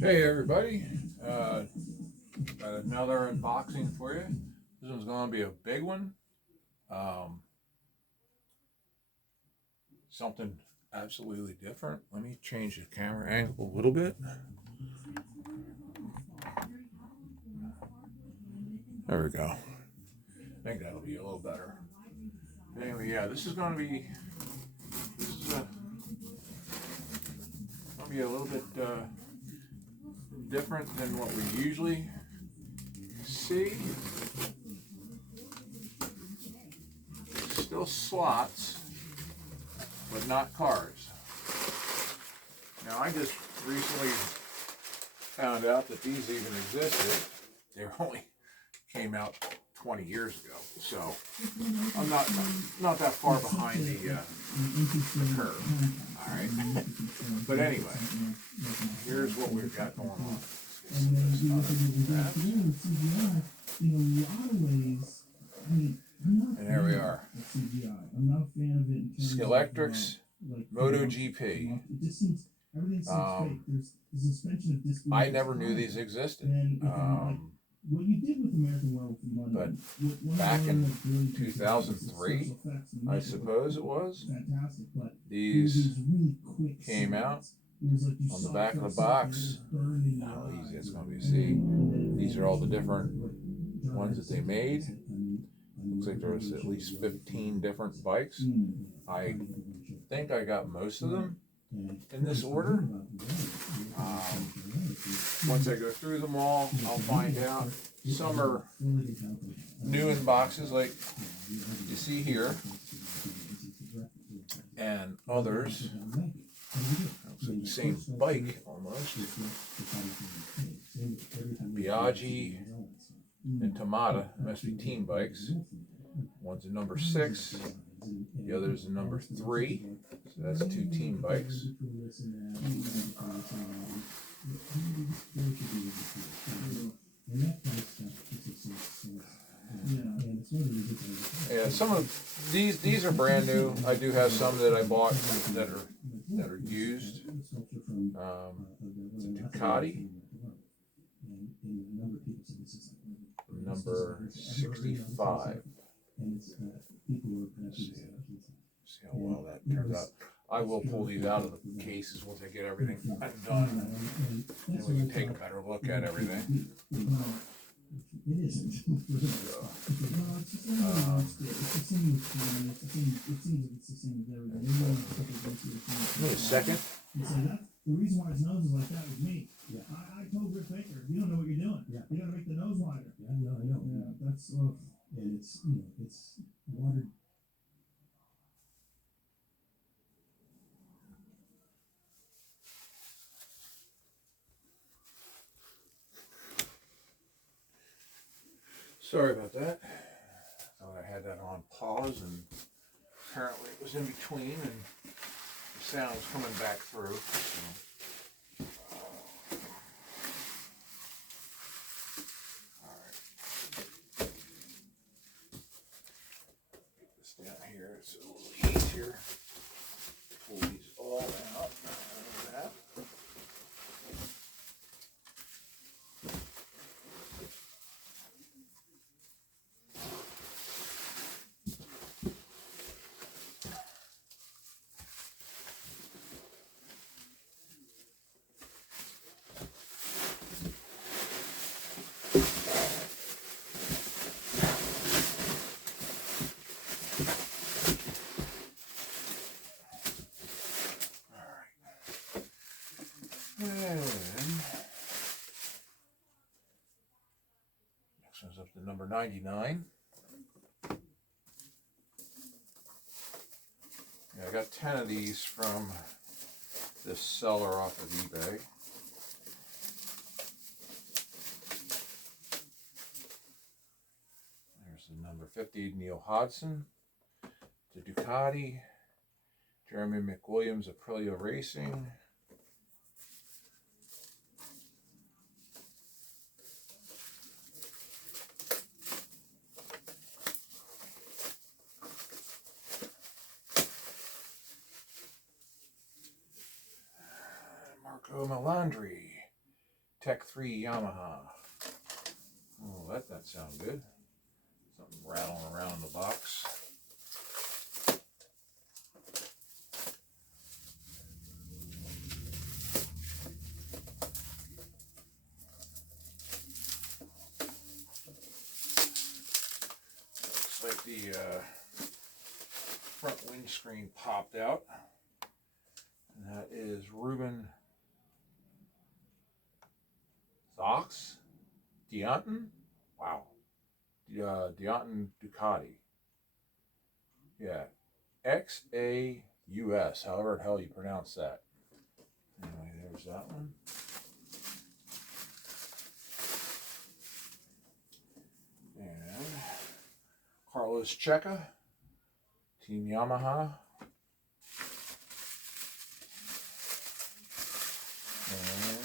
Hey everybody, got another unboxing for you. This one's going to be a big one. Something absolutely different. Let me change the camera angle a little bit. There we go. I think that'll be a little better. Anyway, yeah, this is going to be a little bit different than what we usually see. Still slots, but not cars. Now, I just recently found out that these even existed. They only came out 20 years ago, so I'm not that far behind the curve. All right, but anyway, here's what we've got going on. And there we are. Scalextric Moto GP. I never knew these existed. But back in 2003, I suppose it was, these came out on the back of the box. How easy it's going to be to see. These are all the different ones that they made. Looks like there's at least 15 different bikes. I think I got most of them in this order. Once I go through them all, I'll find out. Some are new in boxes like you see here, and others looks like the same bike almost. Biaggi and Tamada must be team bikes. One's a number 6, the other's a number 3, so that's 2 team bikes. Yeah, some of these are brand new. I do have some that I bought that are used. It's a Ducati, number 65. See how well that turns out. I will pull these out of the cases once I get everything undone, and we can take a better look at everything. Give me a second. The reason why his nose is like that was me. Yeah. I told Rick Baker, you don't know what you're doing. Yeah. You gotta make the nose wider. Yeah, I know. Yeah, that's and it's it's watered. Sorry about that. Thought I had that on pause, and apparently it was in between, and the sound was coming back through. So. All right. Get this down here. It's a little easier. Pull these all out. Like that. And next one's up to number 99. Yeah, I got 10 of these from this seller off of eBay. There's the number 50, Neil Hodgson. The Ducati, Jeremy McWilliams, Aprilia Racing. Marco Melandri, Tech 3 Yamaha. Oh, that doesn't sound good. Something rattling around in the box. Looks like the front windscreen popped out. And that is Ruben Zox? Deonton? Wow. Deonton Ducati. Yeah. XAUS, however the hell you pronounce that. Anyway, there's that one. And Carlos Checa, Team Yamaha. And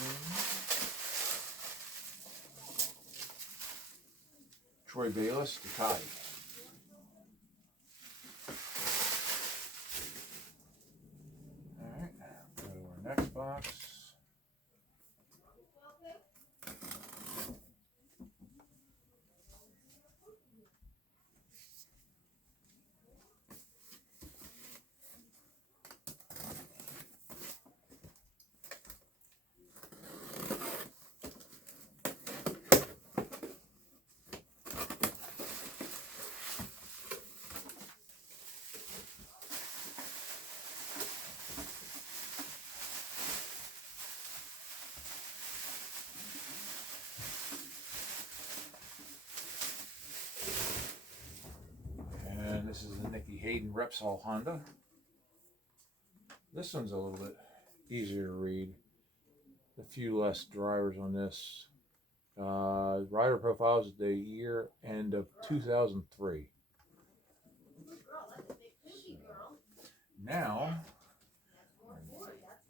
Troy Bayliss, Ducati. Alright, go to our next box. And this is the Nicky Hayden Repsol Honda. This one's a little bit easier to read. A few less drivers on this. Rider profiles at the year end of 2003. Now,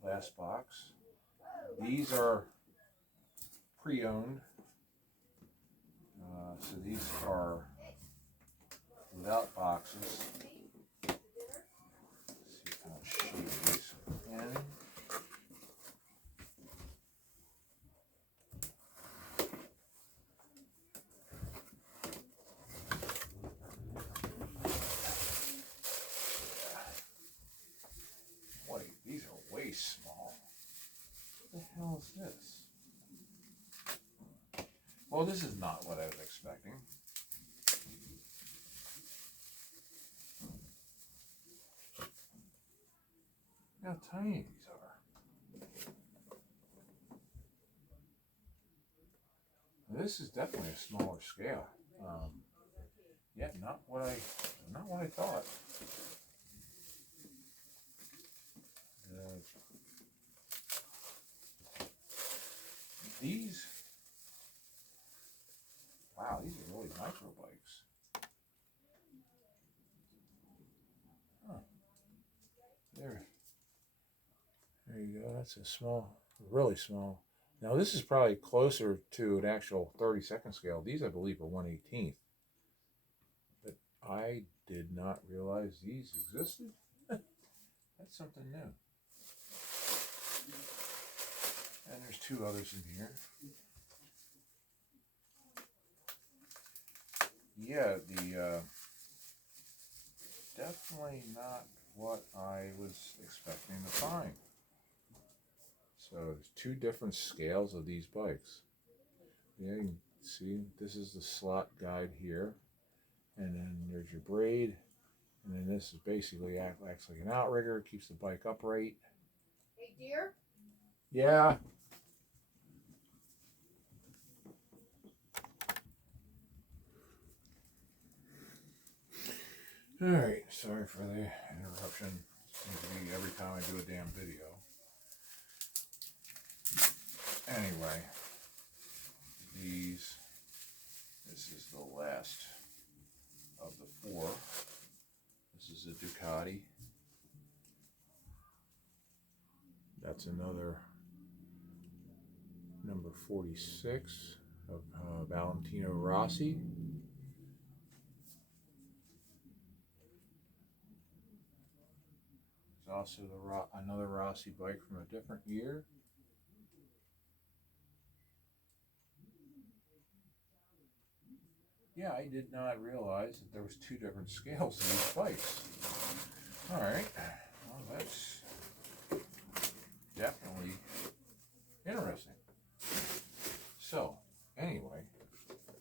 last box. These are pre-owned. So these are without boxes. Let's see how much shape these are in. Wait, these are way small. What the hell is this? Well, this is not what I was expecting. Look how tiny these are. This is definitely a smaller scale. Yeah, not what I thought. These, wow, these are really micro bikes. Huh. There you go. That's a small, really small. Now this is probably closer to an actual 32nd scale. These, I believe, are 1/18th. But I did not realize these existed. That's something new. And there's two others in here. Yeah, definitely not what I was expecting to find. So there's two different scales of these bikes. Yeah, you can see this is the slot guide here, and then there's your braid, and then this is basically acts like an outrigger, keeps the bike upright. Hey, dear? Yeah. Alright, sorry for the interruption. Seems to be every time I do a damn video. Anyway, this is the last of the four. This is a Ducati. That's another number 46 of Valentino Rossi. There's also another Rossi bike from a different year. yeah, I did not realize that there was 2 different scales in these bikes. All right, well, that's definitely interesting. So, anyway,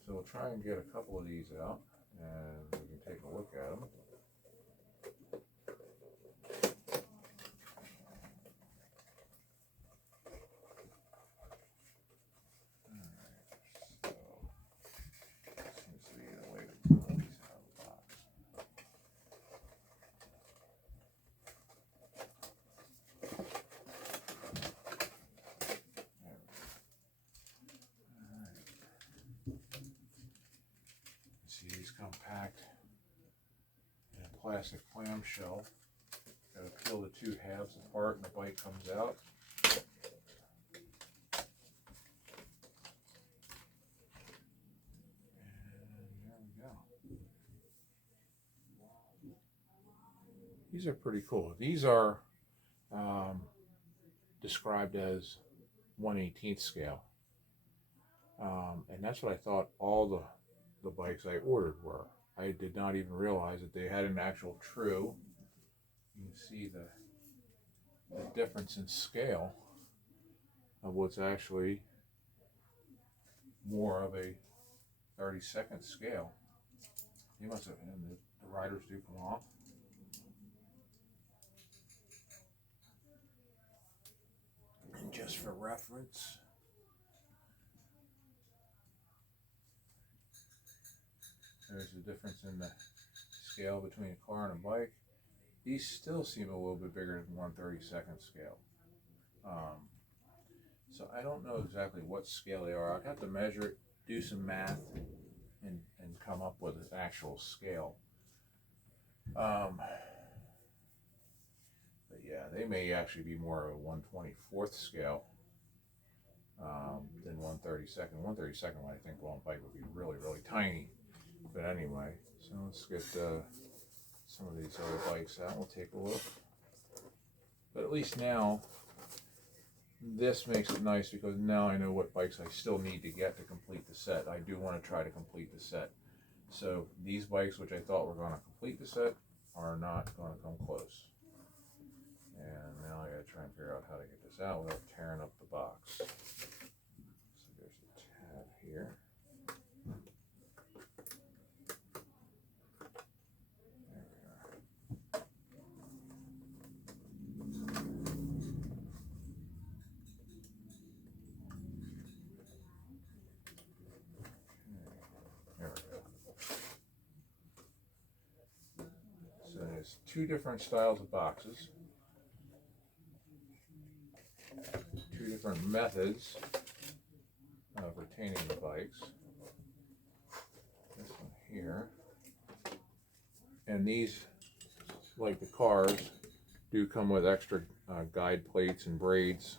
so we'll try and get a couple of these out, and we can take a look at them. See, these come packed in a plastic clamshell. Got to peel the 2 halves apart and the bike comes out. And there we go. These are pretty cool. These are described as 1/18 scale. And that's what I thought all the bikes I ordered were. I did not even realize that they had an actual true. You can see the difference in scale of what's actually more of a 32nd scale. He must have, and the riders do come off. And just for reference, there's a difference in the scale between a car and a bike. These still seem a little bit bigger than 1/32nd scale. So I don't know exactly what scale they are. I'd have to measure it, do some math, and come up with an actual scale. But yeah, they may actually be more of a 1/24th scale than 1/32nd. 1/32nd one, I think, on bike would be really, really tiny. But anyway, so let's get some of these other bikes out. We'll take a look. But at least now, this makes it nice because now I know what bikes I still need to get to complete the set. I do want to try to complete the set. So these bikes, which I thought were going to complete the set, are not going to come close. And now I got to try and figure out how to get this out without tearing up the box. So there's the tab here. There's 2 different styles of boxes, 2 different methods of retaining the bikes. This one here, and these, like the cars, do come with extra guide plates and braids.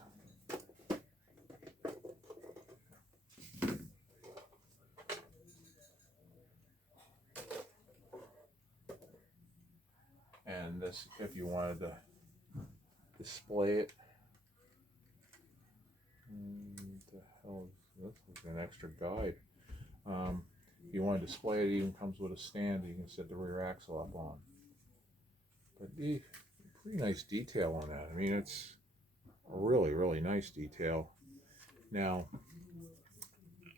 And this, if you wanted to display it. What the hell is this? This is an extra guide. If you want to display it, it even comes with a stand that you can set the rear axle up on. But pretty nice detail on that. I mean, it's a really, really nice detail. Now,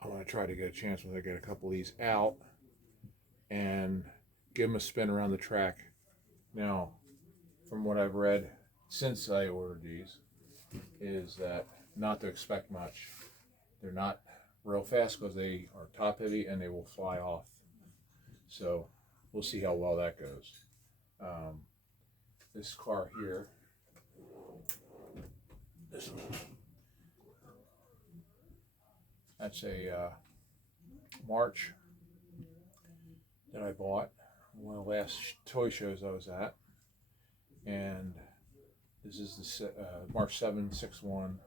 I want to try to get a chance when I get a couple of these out and give them a spin around the track. Now, from what I've read since I ordered these, is that not to expect much. They're not real fast because they are top heavy and they will fly off. So we'll see how well that goes. This car here, this one, that's a March that I bought, one of the last toy shows I was at, and this is the March 761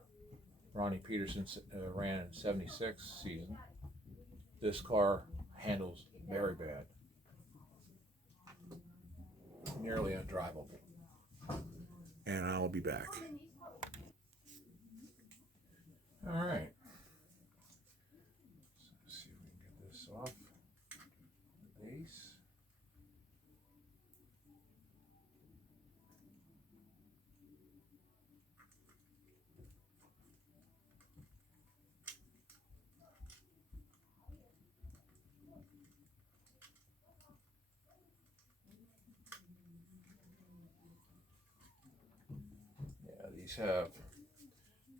Ronnie Peterson ran in '76 season. This car handles very bad, nearly undrivable. And I'll be back. All right. Let's see if we can get this off. these have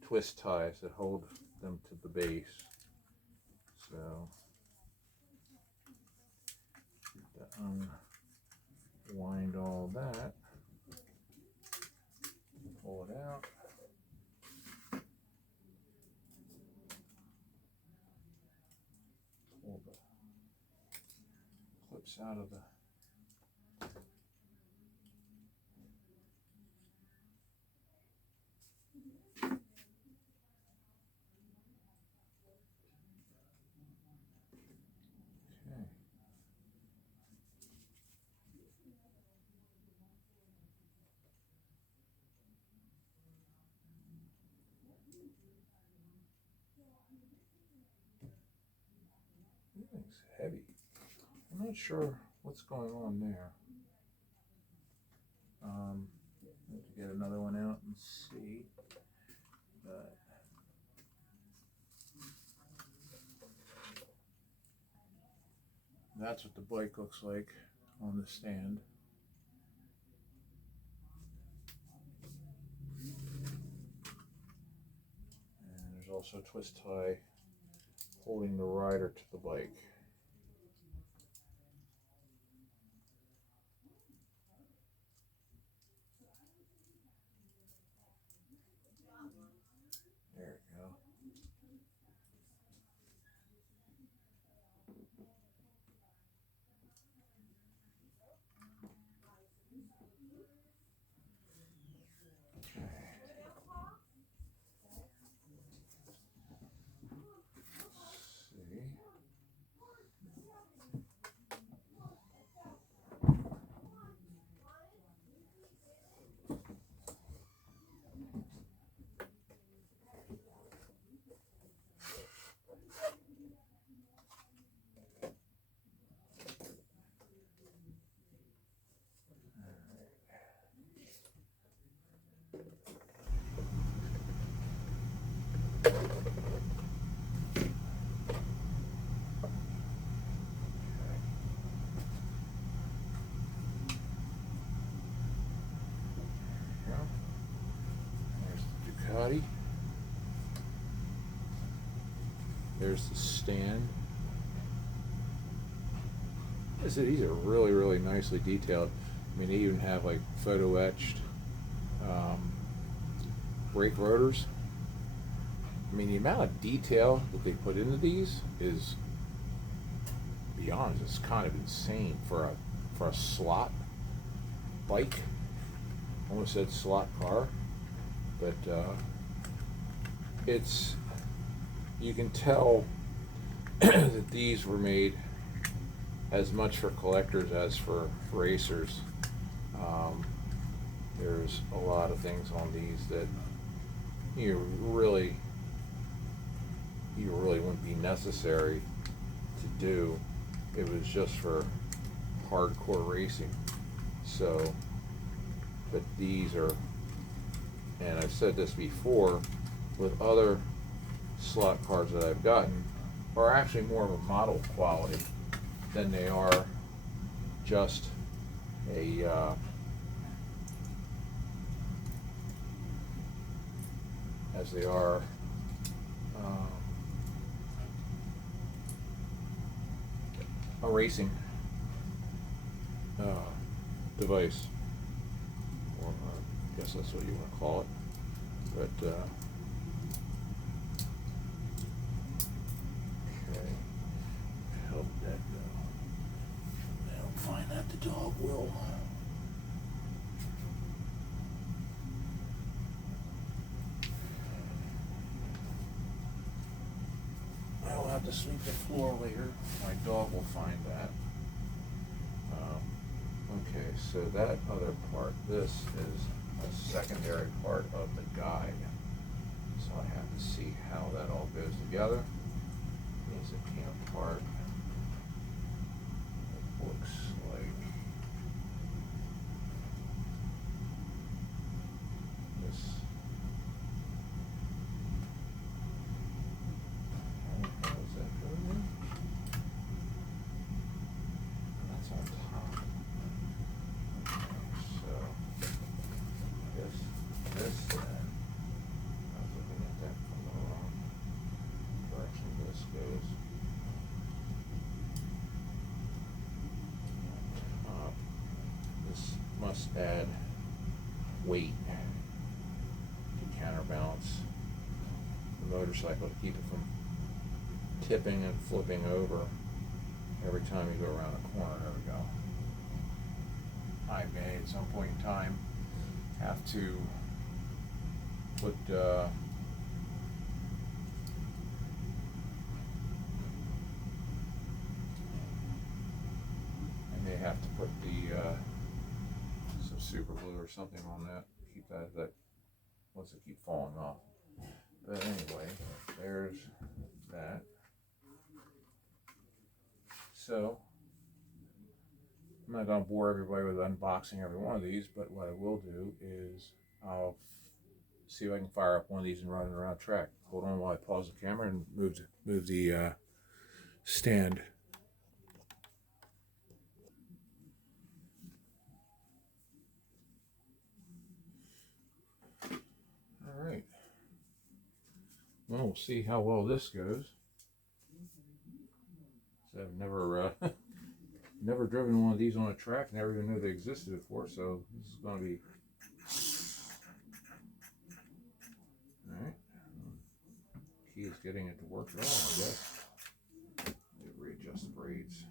twist ties that hold them to the base. So unwind all that, pull it out. Pull the clips out of the thing's heavy. I'm not sure what's going on there. Have to get another one out and see. But that's what the bike looks like on the stand. And there's also a twist tie holding the rider to the bike. There we go. Ducati. There's the stand. These are really, really nicely detailed. I mean, they even have like photo etched brake rotors. I mean, the amount of detail that they put into these is beyond. It's kind of insane for a slot bike. Almost said slot car, but it's, you can tell that these were made as much for collectors as for racers. There's a lot of things on these that you really wouldn't be necessary to do. It was just for hardcore racing. So, but these are, and I've said this before, with other slot cars that I've gotten, are actually more of a model quality than they are just as they are a racing device, or I guess that's what you want to call it. But okay, how did that go? I don't find that the dog will. I will have to sweep the floor later. My dog will find that. Okay, so that other part, this is a secondary part of the guide. So I have to see how that all goes together. Here's a cam part. It looks like this. How does that go in? That's on top. Okay, so this then just add weight to counterbalance the motorcycle to keep it from tipping and flipping over every time you go around a corner. There we go. I may at some point in time have to put some super glue or something on that. Keep that once it keep falling off. But anyway, there's that. So I'm not going to bore everybody with unboxing every one of these, but what I will do is I'll see if I can fire up one of these and run it around track. Hold on while I pause the camera and move the stand. All right. Well, we'll see how well this goes. So I've never never driven one of these on a track. Never even knew they existed before. So this is going to be all right. Key is getting it to work at all, I guess. Readjust the braids.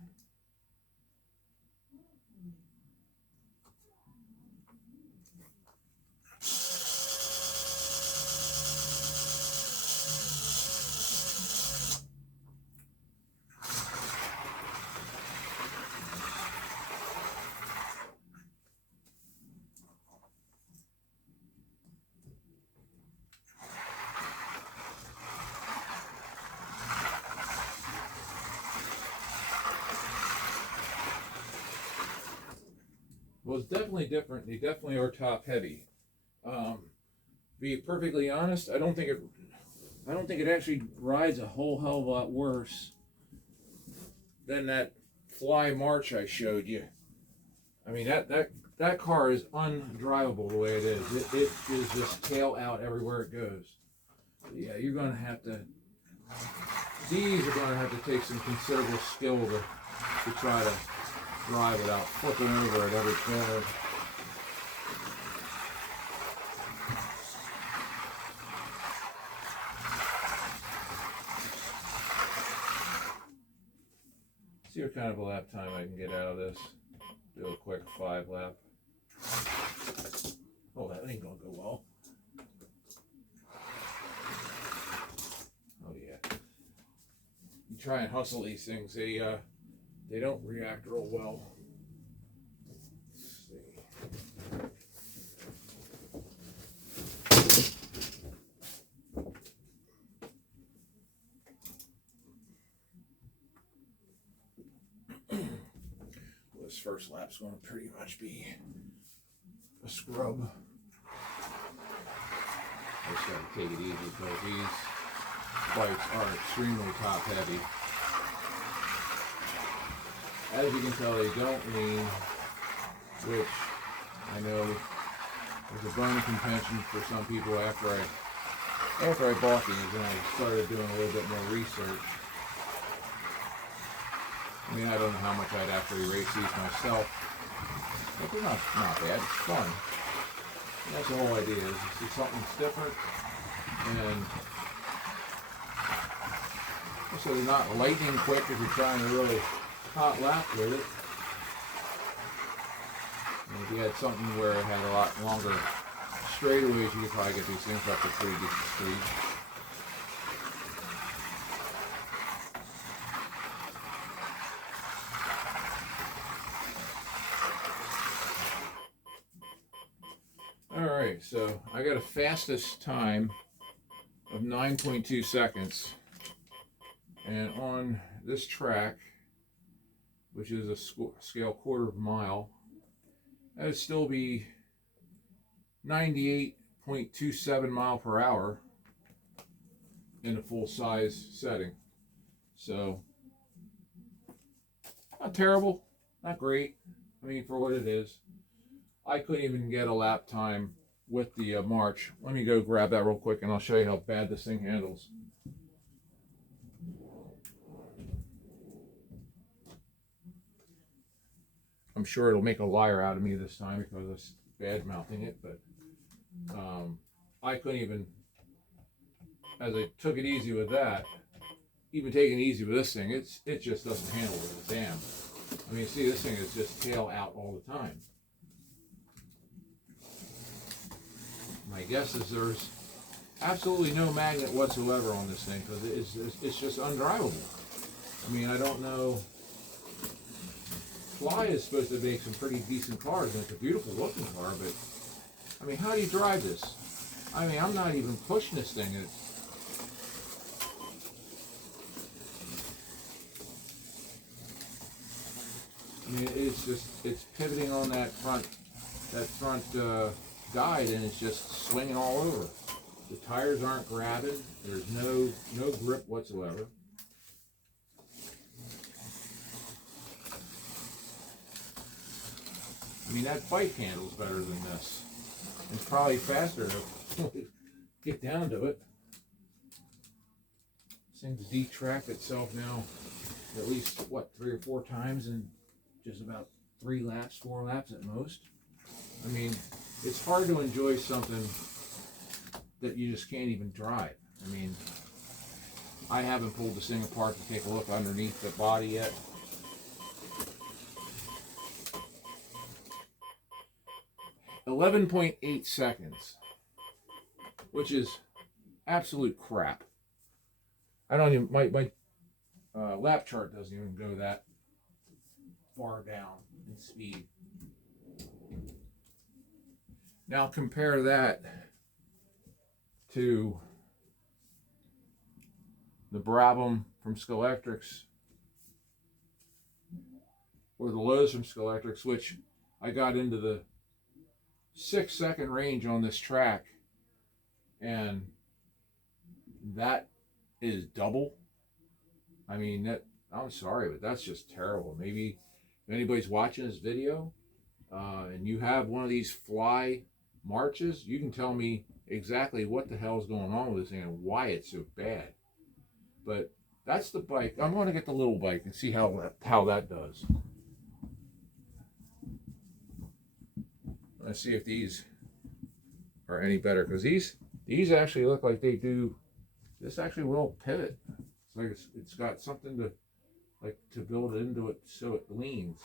Well, it's definitely different. They definitely are top heavy. Be perfectly honest, I don't think it actually rides a whole hell of a lot worse than that Fly March I showed you. I mean that car is undrivable the way it is. It is just tail out everywhere it goes. Yeah, you're gonna have to. These are gonna have to take some considerable skill to try to drive without flipping over at every corner. See what kind of a lap time I can get out of this. Do a quick 5 lap. Oh, that ain't gonna go well. Oh yeah. You try and hustle these things, they don't react real well. Let's see. This first lap's going to pretty much be a scrub. I just got to take it easy because these bikes are extremely top heavy. As you can tell, they don't lean, which I know was a bone of contention for some people after I bought these and I started doing a little bit more research. I mean, I don't know how much I'd actually race these myself, but they're not bad. It's fun. And that's the whole idea, is to see something different, and so they're not lightning quick if you're trying to really hot lap with it. And if you had something where it had a lot longer straightaways, you could probably get these things up to pretty decent speed. Alright, so I got a fastest time of 9.2 seconds. And on this track, which is a scale quarter of a mile, that would still be 98.27 mile per hour in a full size setting. So, not terrible, not great. I mean, for what it is. I couldn't even get a lap time with the March. Let me go grab that real quick and I'll show you how bad this thing handles. I'm sure it'll make a liar out of me this time because I was bad mouthing it, but I couldn't even, as I took it easy with that, even taking it easy with this thing, it just doesn't handle it a damn. I mean, see, this thing is just tail out all the time. My guess is there's absolutely no magnet whatsoever on this thing because it's just undrivable. I mean, I don't know. Fly is supposed to make some pretty decent cars, and it's a beautiful looking car, but I mean, how do you drive this? I mean, I'm not even pushing this thing. I mean, it's pivoting on that front guide, and it's just swinging all over. The tires aren't grabbing. There's no grip whatsoever. I mean, that bike handles better than this. It's probably faster to get down to it. This thing's detracked itself now at least, what, 3 or 4 times in just about 3 laps, 4 laps at most. I mean, it's hard to enjoy something that you just can't even drive. I mean, I haven't pulled this thing apart to take a look underneath the body yet. .8 seconds, which is absolute crap. I don't even, my lap chart doesn't even go that far down in speed. Now compare that to the Brabham from Scalextric or the Lowe's from Scalextric, which I got into the 6-second range on this track, and that is double. I mean, that, I'm sorry, but that's just terrible. Maybe if anybody's watching this video and you have one of these Fly marches, you can tell me exactly what the hell is going on with this thing and why it's so bad. But that's the bike. I'm going to get the little bike and see how that does. Let's see if these are any better, because these actually look like they do. This actually will pivot. It's like it's got something to build into it so it leans.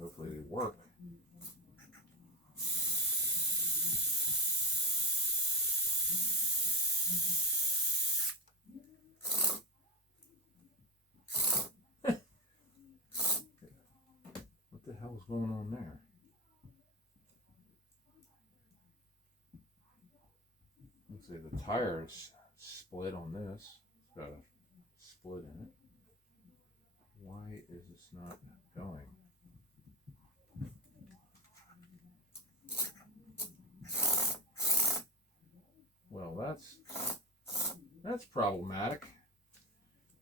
Hopefully they work. What the hell's going on there? Let's see, the tire's split on this. It's got a split in it. Why is this not going? Well, that's problematic.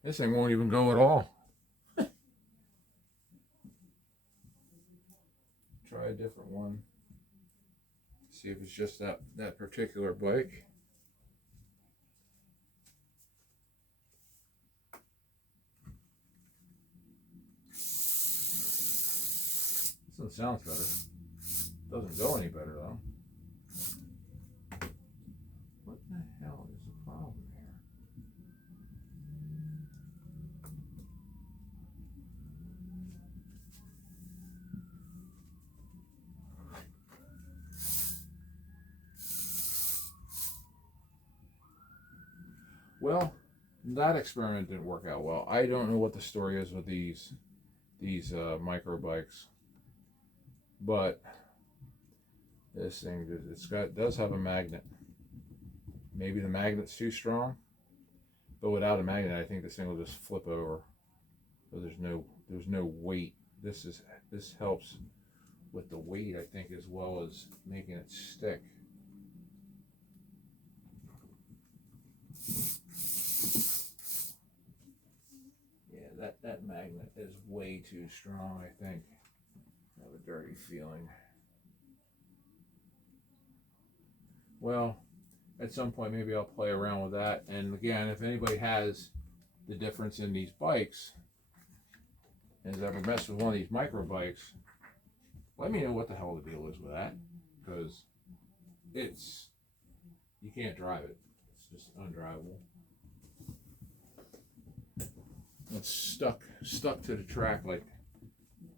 This thing won't even go at all. Try a different one. See if it's just that particular bike. This one sounds better. Doesn't go any better though. What the hell is the problem here? Well, that experiment didn't work out well. I don't know what the story is with these micro bikes, but this thing does have a magnet. Maybe the magnet's too strong, but without a magnet, I think this thing will just flip over. So there's no weight. This helps with the weight, I think, as well as making it stick. Yeah, that magnet is way too strong, I think. I have a dirty feeling. Well, at some point maybe I'll play around with that. And again, if anybody has the difference in these bikes and has ever messed with one of these micro bikes, let me know what the hell the deal is with that, because you can't drive it. It's just undrivable. It's stuck to the track like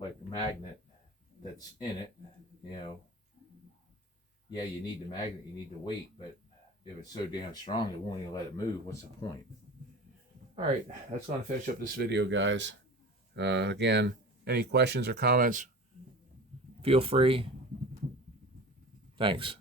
a magnet that's in it. You know, yeah, you need the magnet, you need the weight, but if it's so damn strong it won't even let it move, what's the point? All right, that's going to finish up this video, guys. Again, any questions or comments, feel free. Thanks.